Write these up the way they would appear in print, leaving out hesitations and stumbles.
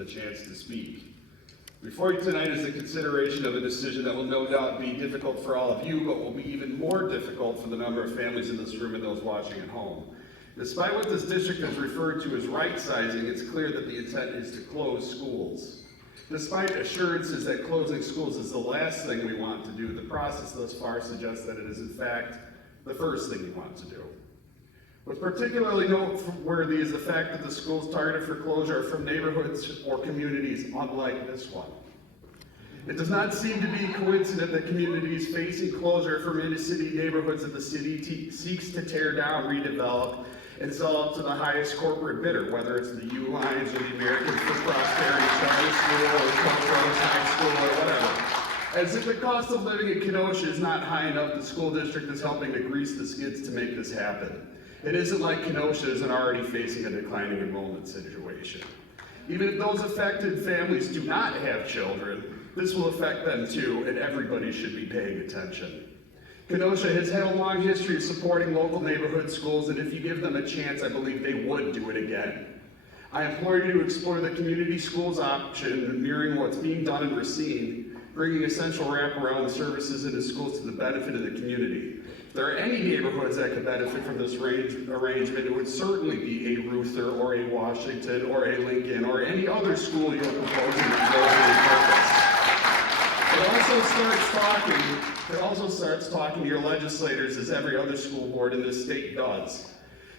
the chance to speak. Before you tonight is the consideration of a decision that will no doubt be difficult for all of you, but will be even more difficult for the number of families in this room and those watching at home. Despite what this district is referred to as right-sizing, it's clear that the intent is to close schools. Despite assurances that closing schools is the last thing we want to do, the process thus far suggests that it is in fact the first thing we want to do. What's particularly noteworthy is the fact that the schools targeted for closure are from neighborhoods or communities unlike this one. It does not seem to be coincident that communities facing closure from inner-city neighborhoods that the city seeks to tear down, redevelop, and sell out to the highest corporate bidder, whether it's the U-Lines or the Americans for Prosperity Charter School or Cultural High School or whatever. As if the cost of living in Kenosha is not high enough, the school district is helping to grease the skids to make this happen. It isn't like Kenosha isn't already facing a declining enrollment situation. Even if those affected families do not have children, this will affect them too, and everybody should be paying attention. Kenosha has had a long history of supporting local neighborhood schools, and if you give them a chance, I believe they would do it again. I implore you to explore the community schools option, mirroring what's being done in Racine, bringing essential wraparound services into schools to the benefit of the community. If there are any neighborhoods that could benefit from this arrangement, it would certainly be a Ruther or a Washington or a Lincoln or any other school you're proposing to close in purpose. It also starts talking to your legislators, as every other school board in this state does.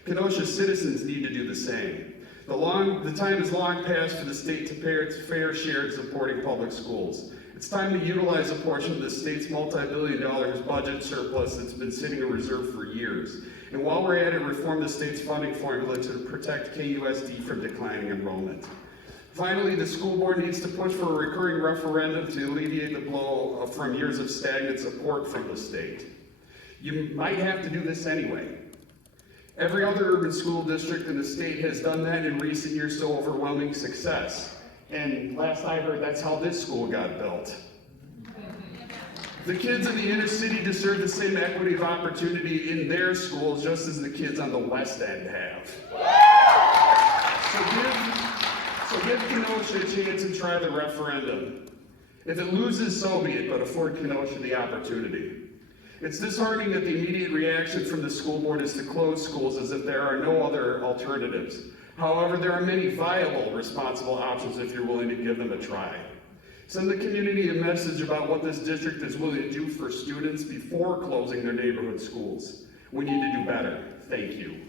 Kenosha citizens need to do the same. The time is long past for the state to pay its fair share in supporting public schools. It's time to utilize a portion of the state's multi-billion-dollar budget surplus that's been sitting in reserve for years. And while we're at it, reform the state's funding formula to protect KUSD from declining enrollment. Finally, the school board needs to push for a recurring referendum to alleviate the blow from years of stagnant support from the state. You might have to do this anyway. Every other urban school district in the state has done that in recent years to overwhelming success. And last I heard, that's how this school got built. The kids in the inner city deserve the same equity of opportunity in their schools just as the kids on the West End have. So give Kenosha a chance and try the referendum. If it loses, so be it, but afford Kenosha the opportunity. It's disheartening that the immediate reaction from the school board is to close schools as if there are no other alternatives. However, there are many viable, responsible options if you're willing to give them a try. Send the community a message about what this district is willing to do for students before closing their neighborhood schools. We need to do better. Thank you.